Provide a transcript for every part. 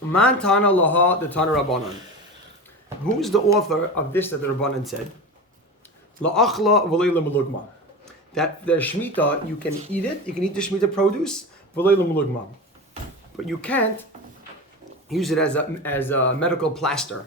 Man Tana Laha the Tana Rabbanan. Who's the author of this that the Rabbanan said? La'achla v'leila melugma. That the Shemitah, you can eat it, you can eat the Shemitah produce, v'leila melugma. But you can't use it as a medical plaster.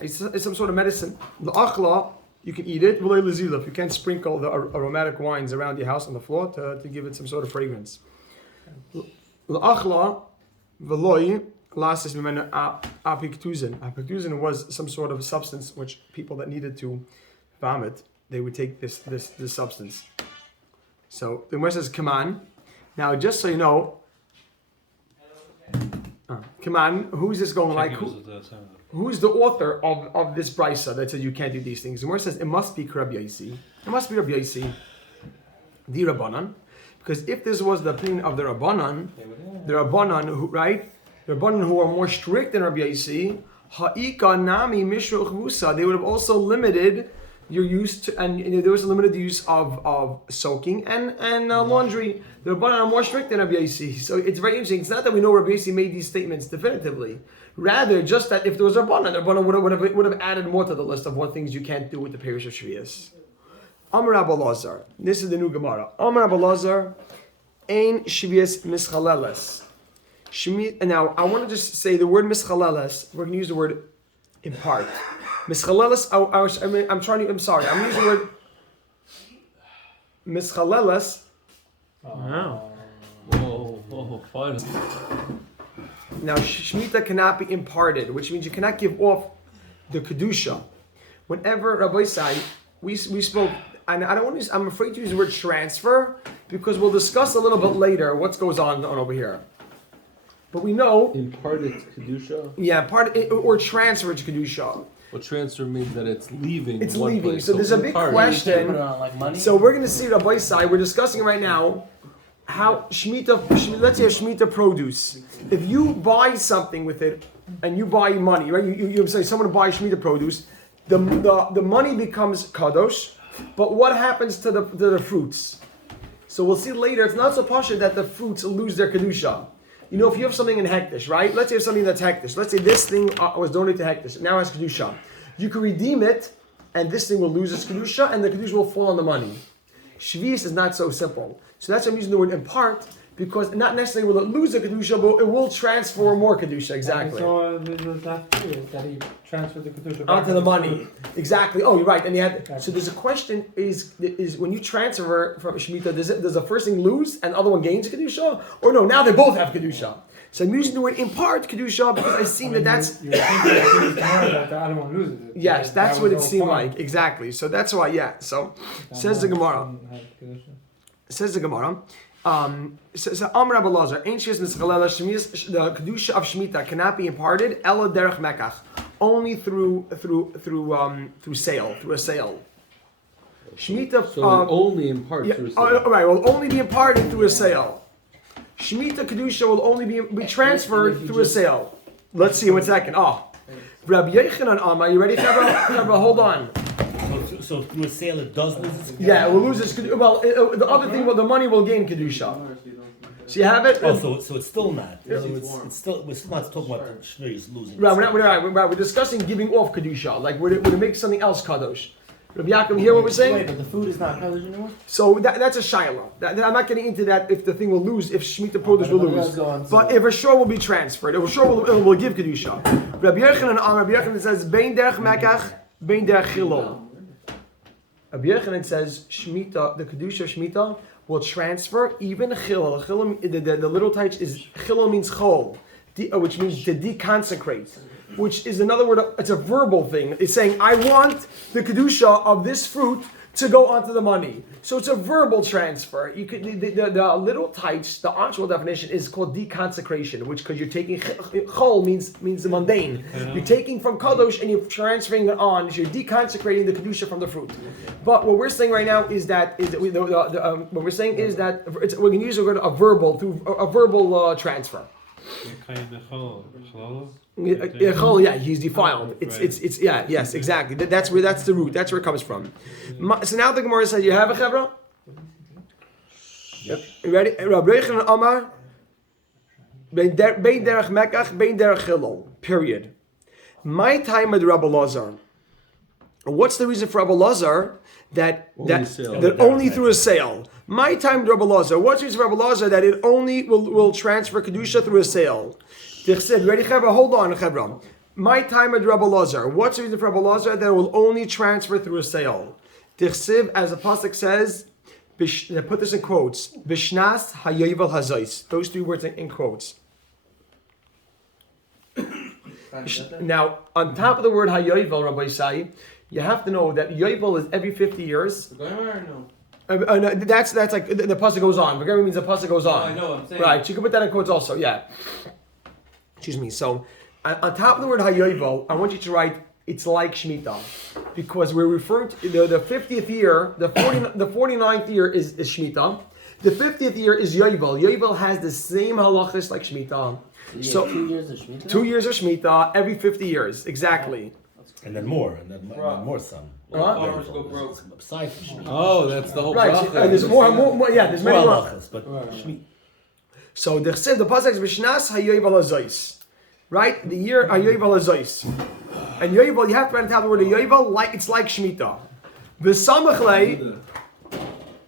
It's some sort of medicine. La'achla, you can eat it, v'leila zilaf. You can't sprinkle the aromatic wines around your house on the floor to give it some sort of fragrance. La'achla v'loi lasis mimena apiktuzin. Apiktuzin was some sort of substance which people that needed to vomit, they would take this substance. So the Gemara says, "Come on." Now, just so you know, come on. Who's this going like? Who's the author of this brisa that says you can't do these things? The Gemara says it must be Rabbi Yosi. It must be Rabbi Yosi, the Rabbanan, because if this was the opinion of the Rabbanan who the Rabbanan who are more strict than Rabbi Yosi, ha'ika nami mishruch musa, they would have also limited your use to, and there was a limited use of soaking and laundry. The Rabbanan are more strict than Rabbi Yosi. So it's very interesting. It's not that we know Rabbi Yosi made these statements definitively. Rather, just that if there was a Rabbanan, the Rabbanan would have added more to the list of what things you can't do with the Parish of Shvius. Amar Rabbi Lazar. This is the new Gemara. Amar Rabbi Lazar, ein Shvius mischaleles. Now, I want to just say the word mischaleles. We're going to use the word impart. Mischaleles, I'm sorry. I'm using the word mischaleles. Wow. Whoa, fine. Now, Shemitah cannot be imparted, which means you cannot give off the Kedusha. Whenever Rabbi Isai, we spoke, and I don't want to use, I'm afraid to use the word transfer, because we'll discuss a little bit later what goes on over here. But we know imparted Kedusha? Yeah, or transfer to Kedusha. Well, transfer means that it's leaving. It's leaving. Place. So there's a big question. So we're going to see Rabbi Isai. We're discussing right now how Shemitah, let's say a Shemitah produce. If you buy something with it and you buy money, right? You say someone buys Shemitah produce, the money becomes kadosh, but what happens to the fruits? So we'll see later. It's not so pashut that the fruits lose their kedusha. You know, if you have something in hektish, right? Let's say you have something that's hektish. Let's say this thing was donated to hektish. Now has kedusha. You can redeem it, and this thing will lose its kedusha, and the kedusha will fall on the money. Shvius is not so simple. So that's why I'm using the word impart, because not necessarily will it lose the kedusha, but it will transfer more kedusha. Exactly. So that he transferred the kedusha onto the money. Exactly. Oh, you're right. And so there's a question: is when you transfer from Shemitah, does the first thing lose and the other one gains kedusha, or no? Now they both have kedusha. So I'm using the word impart kedusha because I see that's. You're thinking that the other one loses it. Yes, that's what it seemed like. Exactly. So that's why. Yeah. So says the Gemara. Says the Gemara. So Amar Rabbi Lazar, the kedusha of Shemitah cannot be imparted ela derech mekach, only through sale, through a sale. Shemitah. So only impart through a sale. Right, will only be imparted through a sale. Shemitah kedusha will only be transferred through a sale. Let's see 1 second. Rabbi Yochanan Amar, you ready, Chabra? Hold on. So through a sale it does lose its kedusha? Yeah, it will lose its kedusha. Well, the other thing, the money will gain kedusha. So you have it? So it's still not. In other words, we're still not talking about Shneis losing. Right, we're discussing giving off kedusha. Like we're to make something else kadosh. Rabbi Yaakov, you hear what we're saying? Wait, but the food is not kadosh anymore? So that's a shiloh. I'm not getting into that if the thing will lose, if Shemitah produce will lose. But if a shore will be transfered, if a shore will give kedusha. Rabbi Yochanan says, Bein derech mekach, bein derech chilol. Rabbi Yochanan says Shemitah, the kedusha of Shemitah will transfer even chilul. Chilul, the little taich is chilul means chol, which means to deconsecrate, which is another word. It's a verbal thing. It's saying I want the kedusha of this fruit to go onto the money. So it's a verbal transfer. You could the little taich. The actual definition is called deconsecration, which because you're taking chol means the mundane. You're taking from kadosh and you're transferring it on. So you're deconsecrating the kedusha from the fruit. But what we're saying right now is that what we're saying is that we're going to use a verbal transfer. Yeah, he's defiled. It's yes, exactly. That's the root. That's where it comes from. So now the Gemara says, you have a chevra? Yep. You ready? Rabbi Yochanan Amar. Bein derech mekach, bein derech chilul. Period. My time with Rabbi Lazar. What's the reason for Rabbi Lazar that only through a sale? My time with Rabbi Lazar. What's the reason for Rabbi Lazar that it only will transfer kedusha through a sale? Ready, Chevra? Hold on, Chevra. My time with Rabbi Lazar. What's the reason for Rabbi Lazar that it will only transfer through a sale? Tichsiv, as the pasuk says, put this in quotes. Bishnas hayovel hazais. Those three words in quotes. Now, on top of the word hayovel, Rabbi Isai, you have to know that yovel is every 50 years. No. No, that's like the pasuk goes on. V'gari means the pasuk goes on. I know. I'm saying. Right. You can put that in quotes also. Yeah. Excuse me. So, on top of the word hayovel, I want you to write it's like Shemitah, because we're referring to the 50th year, the 49th year is Shemitah. The 50th year is Yovel. Yovel has the same halachas like Shemitah. So 2 years of Shemitah? 2 years of Shemitah every 50 years, exactly. And then more some. Farmers go broke. Aside from Shemitah. Oh, that's the whole Right. bracha. And there's more. Yeah, there's many more. halachas, but Shemitah. So the pasuk is Bishnas hayovel hazais, right? The year hayovel hazais, and yovel you have to write down the word yovel like it's like Shemitah. V'samachlei.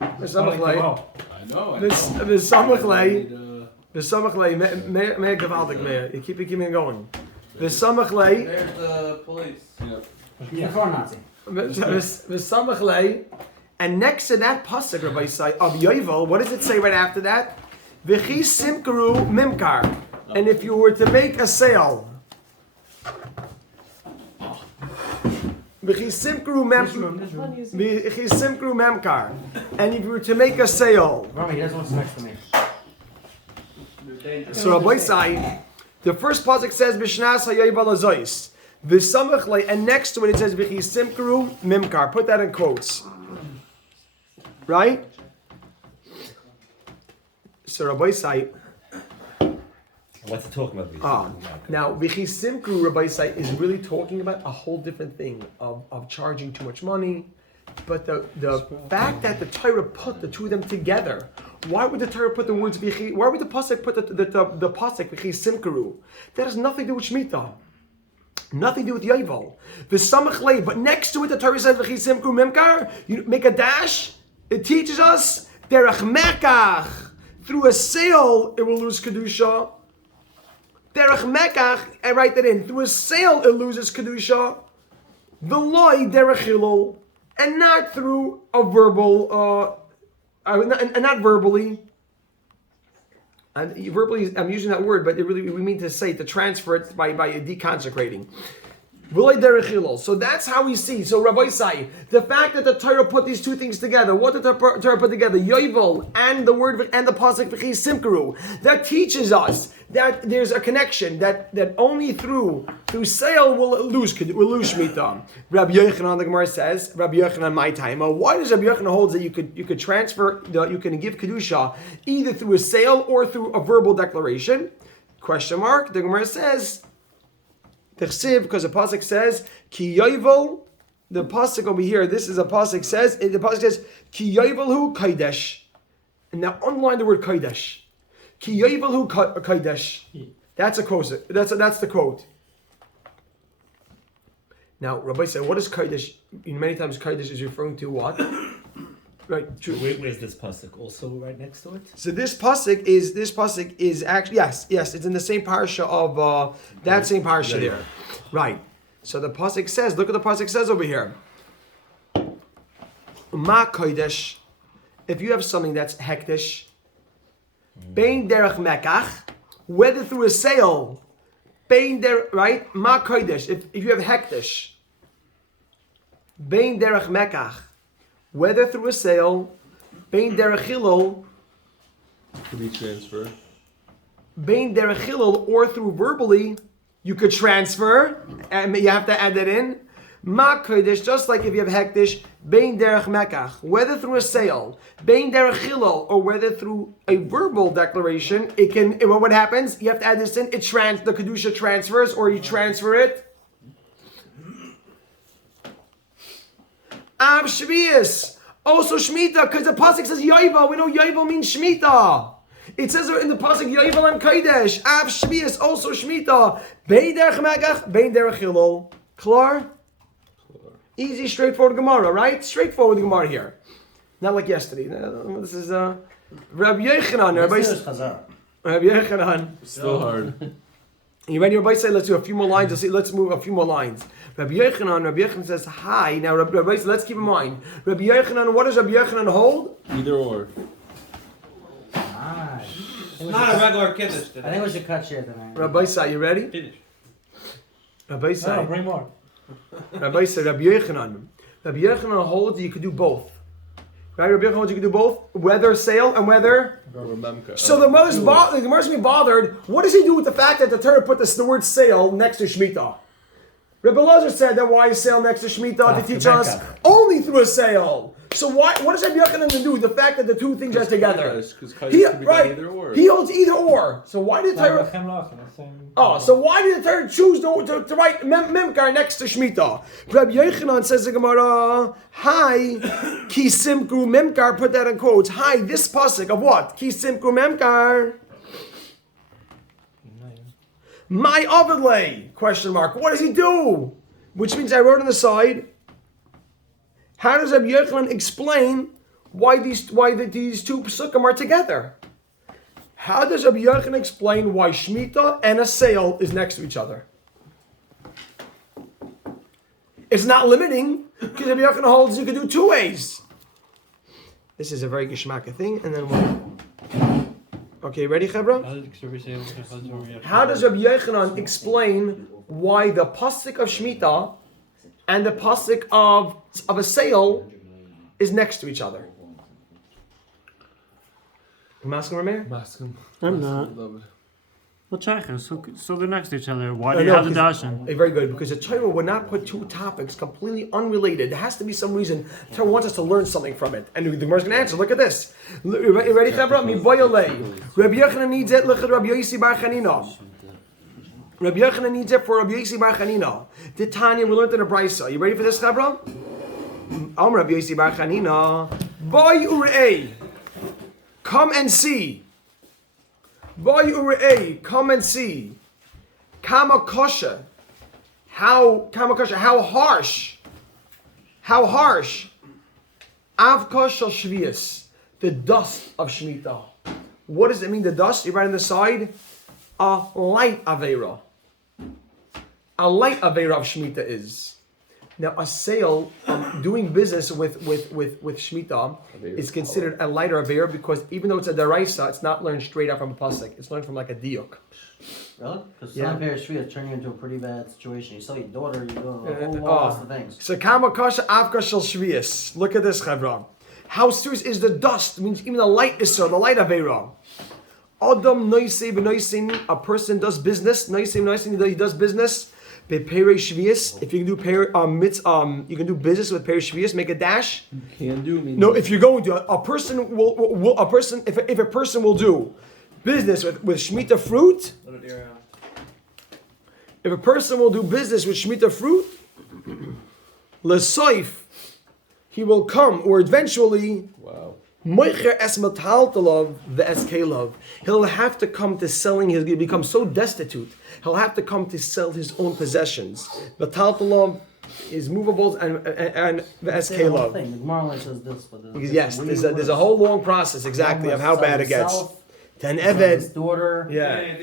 I know. V'samachlei me gewaltig me. You keep it going. V'samachlei. There's the police. Before Nazi. V'samachlei. And next to that pasuk, Rabbi Isai, of yovel, what does it say right after that? V'chi simkaru mimkar. And if you were to make a sale, V'chi simkaru memkar. And if you were to make a sale, Rami, he doesn't want some explanation. so Rabbi Isai, the first pasuk says Bishnas hayovel hazais. V'samachlei, and next to it it says V'chi simkaru mimkar. Put that in quotes. Right? So Rabbi Isai. What's it talking about? Now V'chi simkaru, Rabbi Isai, is really talking about a whole different thing of charging too much money. But the fact that the Torah put the two of them together, why would the Torah put the words V'chi? Why would the pasuk put the pasuk V'chi simkaru? That has nothing to do with Shemitah. Nothing to do with Yovel. V'samachlei, but next to it the Torah says V'chi simkaru memkar. You make a dash. It teaches us derech mekach. Through a sale, it will lose kedusha. Derech mekach, I write that in. Through a sale, it loses kedusha. V'loi derech chilul, and not through a verbal, and not verbally. And verbally, I'm using that word, but it really we mean to say to transfer it by deconsecrating. So that's how we see. So Rabbi Isai, the fact that the Torah put these two things together, what did the Torah put together? Yovel and the word and the pasuk V'chi simkaru. That teaches us that there's a connection that only through sale will lose Shemitah. Rabbi Yochanan, the Gemara says, Rabbi Yochanan, my time. Why does Rabbi Yochanan holds that you could transfer, you can give kedusha either through a sale or through a verbal declaration? Question mark. The Gemara says. Because the pasuk says ki yovel, the pasuk over here. This is a pasuk says the pasuk says ki yovelhu kodesh, and now underline the word kodesh. Ki yovelhu kodesh. That's a quote. That's the quote. Now Rabbi said, what is kodesh? Many times kodesh is referring to what? Right. Where's this pasuk? Also right next to it. So this pasuk is actually yes, it's in the same parsha of that same parsha there, right? So the pasuk says, look what the pasuk says over here. Ma kodesh, if you have something that's hektish, bein derech mekach, whether through a sale, bein der right ma kodesh. If you have hektish, bein derech mekach. Whether through a sale, bein derech chilul, to be transferred. Bein derech chilul, or through verbally, you could transfer, and you have to add that in. Ma kodesh, just like if you have hektish, bein derech mekach, whether through a sale, bein derech chilul, or whether through a verbal declaration, it can. What happens? You have to add this in. The kedusha transfers, or you transfer it. Av Shvius. Also Shemitah, because the pasuk says Yovel. We know Yovel means Shemitah. It says in the pasuk Yovel and Kodesh, Av Shvius also Shemitah, Bein Derech Megach, Bein Derech Hillel. Klar? Easy, straightforward Gemara, right? Straightforward Gemara here. Not like yesterday. This is Rabbi Yechanan. Rabbi Yechanan. Still hard. You ready? Rabbi say, let's do a few more lines. Let's move a few more lines. Rabbi Yechanan says, hi. Now, Rabbi say, let's keep in mind. Rabbi Yechanan, what does Rabbi Yechanan hold? Either or. Nice. It's not a regular kiddush I today. think we should cut shit tonight. Rabbi say, you ready? Finish. Rabbi say, No, bring more. Rabbi say, Rabbi Yechanan. Rabbi Yechanan holds you could do both. Right? Rabbi Yechanan holds you could do both. Whether sale and whether... Remember. So the Gemara's going to be bothered. What does he do with the fact that the Torah put the word sale next to Shemitah? Rabbi Lazar said that why is sale next to Shemitah to teach us only through a sale. So what does Rabbi Yechanan do? The fact that the two things are together. Either or. He holds either or. So why did Torah? So why did the Torah choose to write Memkar next to Shemitah? Rabbi Yechanan says the Gemara, hi, ki simkru Memkar, put that in quotes. Hi, this pasuk of what? Ki simkru Memkar. My Avidlay, question mark. What does he do? Which means I wrote on the side, how does Rabbi Yechanan explain why these two psukim are together? How does Rabbi Yechanan explain why Shemitah and a sale is next to each other? It's not limiting, because Rabbi Yechanan holds you can do two ways. This is a very geschmacka thing, and then we'll... Okay, ready, Chebra? How does Rabbi Yechanan explain why the pasuk of Shemitah and the pasuk of a sale is next to each other? I'm asking Rameir? I'm not. Well, check it. So they're next to each other. Why do you have the dashin? Very good, because the Torah would not put two topics completely unrelated. There has to be some reason. The Torah wants us to learn something from it. And the Gemara's going to answer. Look at this. You ready, Chabra? Rabbi Yechanan needs it. Look at Rabbi Yossi Bar Chanina. Rabbi Yechanan needs it for Rabbi Yossi Bar Chanina. The Tanya, we learned in the Brisa. You ready for this, Chabra? Rabbi Yossi Bar Chanina. Boy Urei. Come and see. Boy Urei, come and see. Kama kosha. How harsh. How harsh. Av kosha shvius. The dust of Shemitah. What does it mean, the dust? You write on the side. A light Aveira. A light Aveira of Shemitah is. Now, a sale, doing business with Shemitah is considered a lighter Aveira because even though it's a deraisa, it's not learned straight out from a pasuk. It's learned from like a diuk. Really? Because some parents turn you into a pretty bad situation. You sell your daughter, you do a whole lot of things. So, kama kasha avka shel shvius. Look at this, Chavra. How serious is the dust? It means even the light is so, the light Aveira. Adam noisei b'noisin, a person does business. Noisei b'noisin, he does business. If you can do you can do business with Peri Shvius, make a dash. No, if you're going to a person if a person will do business with Shemitah fruit, if a person will do business with Shemitah fruit, l'soif, he will come, or eventually, Moicher es metaltalov ve'eskelov. He'll have to come to selling his. He'll become so destitute. He'll have to come to sell his own possessions. Metaltalov, his movables, and ve'eskelov. The Gemara says this, but yes, there's a whole long process exactly of how bad it gets. Then Eved, his daughter. yeah.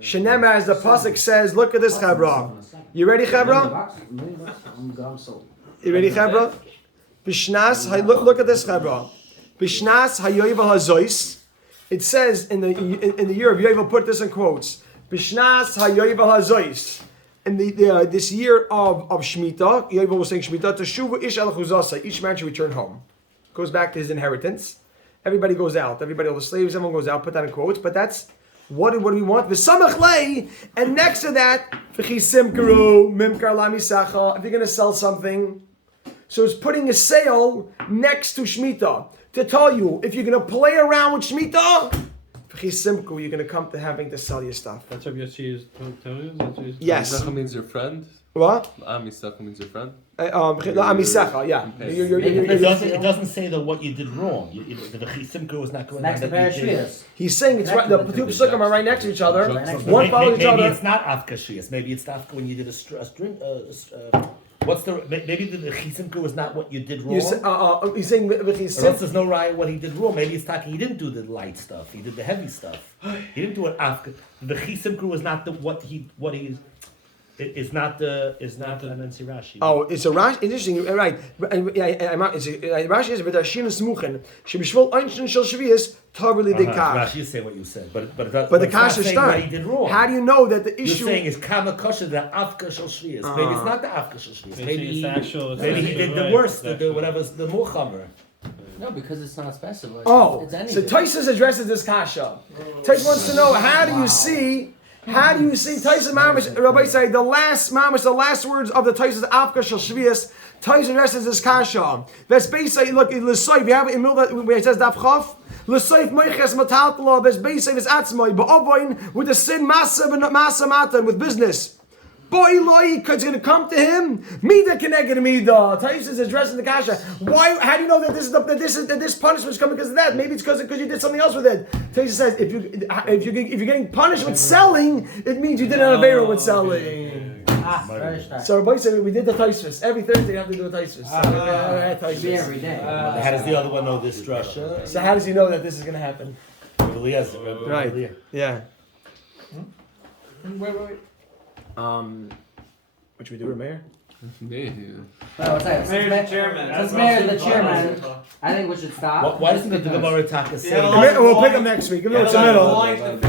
Shenemar, as the pasuk says, look at this, Chabra. You ready, Chabra? You ready, Chabra? Bishnas, look at this, Chabra. Bishnas hayovel hazois. It says in the year of Yovel, put this in quotes. Bishnas hayovel hazois. In this year of Shemitah, Yovel was saying Shemitah, Teshuva ish al chuzasa. Each man should return home. Goes back to his inheritance. Everybody goes out. Everybody, all the slaves, everyone goes out. Put that in quotes. But that's what do we want? V'samach lei, and next to that, v'chisimkaru mimkar lamisacha. If you're going to sell something, so it's putting a sale next to Shemitah. To tell you, if you're going to play around with Shemitah, you're going to come to having to sell your stuff. That's what Yoshi is telling you? Yes. That means your friend? What? Amisecha means your friend. Amisecha, yeah. It doesn't say that what you did wrong. The Chisimka was not going Next to Paris Shvias. He's saying it's right. The two psukim are right next to each other. One follows each Maybe other. it's not Afka Shvias. Maybe it's Afka when you did a string. What's the maybe the Chisimka was not what you did wrong. He's saying Or else there's no right what he did wrong. Maybe it's talking. He didn't do the light stuff. He did the heavy stuff. He didn't do it Afka. The Chisimka was not the what he. It's not the and then see Rashi. Oh, it's a Rashi. Interesting, right? Rashi is with a shin smuchen. She bishvol einstein shel shvius totally the kash. Rashi is saying what you said, but the kash is what he did wrong. How do you know that the issue? You're saying is kama kosher the afka shel shvius. Maybe it's not the afka shel shvius. Maybe he did the worst, the whatever's the more chamer. No, because it's not specified. Oh, it's so anything. Taisus addresses this kasha. Taisus wants to know how do you see Taisus Mamish Rabbi say the last words of the Taisus Afka Shel Shvius. Taisus addresses this kasha. That's basically look in L'Soif. You have it in middle where it says Daf Chaf. L'Soif Meiches Mataltala. That's basically this Atzmai. But Oboin with the sin Masa Matan with business. Boy, loy, it's going to come to him. Mida connected to Mida. Taisus is addressing the kasha. Why? How do you know that this punishment is coming because of that? Maybe it's because you did something else with it. Taisus says if you're getting punished with selling, it means you did an avera with selling. So Rabbi said we did the Taisus every Thursday. You have to do a Taisus. Every day. How does the other one know this drasha? So how does he know that this is going to happen? Right. Yeah. Wait. What should we do, Mayor? Yeah. Well, what's that? Mayor's the chairman. Since Mayor's the chairman, I think we should stop. Why doesn't the Gemara Taka say? We'll pick him next week. It's the middle.